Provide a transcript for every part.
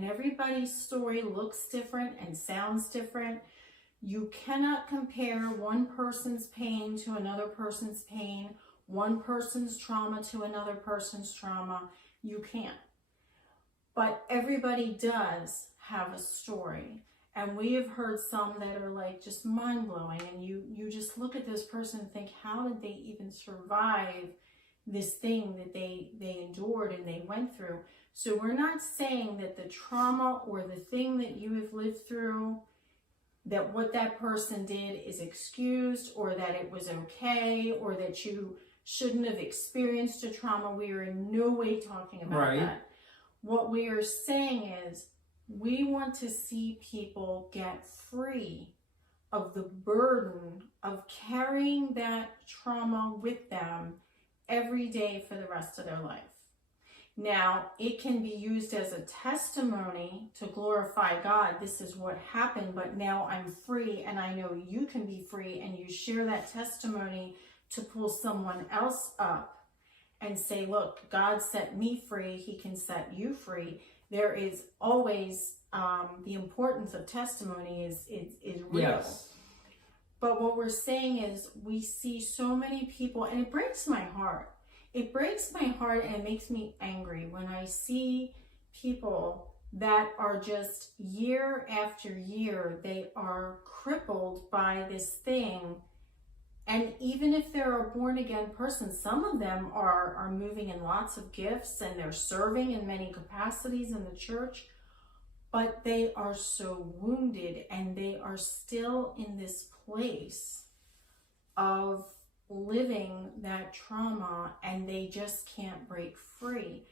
and everybody's story looks different and sounds different. You cannot compare one person's pain to another person's pain, one person's trauma to another person's trauma. You can't. But everybody does have a story. And we have heard some that are like just mind-blowing. And you just look at this person and think, how did they even survive this thing that they endured and they went through? So we're not saying that the trauma or the thing that you have lived through, that what that person did is excused, or that it was okay, or that you shouldn't have experienced a trauma. We are in no way talking about that. What we are saying is we want to see people get free of the burden of carrying that trauma with them every day for the rest of their life. Now, it can be used as a testimony to glorify God. This is what happened, but now I'm free, and I know you can be free, and you share that testimony to pull someone else up and say, look, God set me free, he can set you free. There is always the importance of testimony is real. Yes. But what we're saying is we see so many people, and it breaks my heart. It breaks my heart and it makes me angry when I see people that are just year after year, they are crippled by this thing. And even if they're a born again person, some of them are moving in lots of gifts and they're serving in many capacities in the church, but they are so wounded and they are still in this place of living that trauma, and they just can't break free.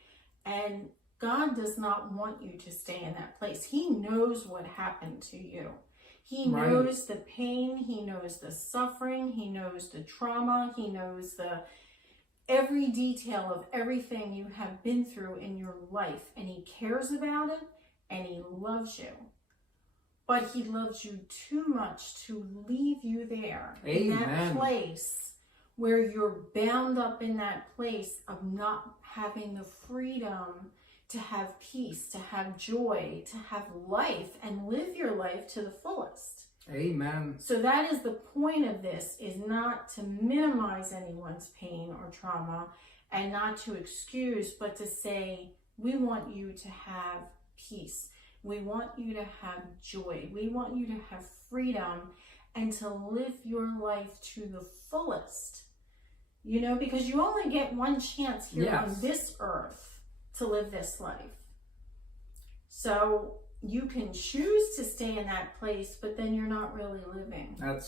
And God does not want you to stay in that place. He knows what happened to you. He knows the pain, he knows the suffering, he knows the trauma, he knows every detail of everything you have been through in your life, and he cares about it, and he loves you. But he loves you too much to leave you there. Amen. In that place where you're bound up in that place of not having the freedom to have peace, to have joy, to have life, and live your life to the fullest. Amen. So that is the point of this, is not to minimize anyone's pain or trauma and not to excuse, but to say, we want you to have peace. We want you to have joy. We want you to have freedom and to live your life to the fullest. You know, because you only get one chance here on this earth to live this life. So you can choose to stay in that place, but then you're not really living. That's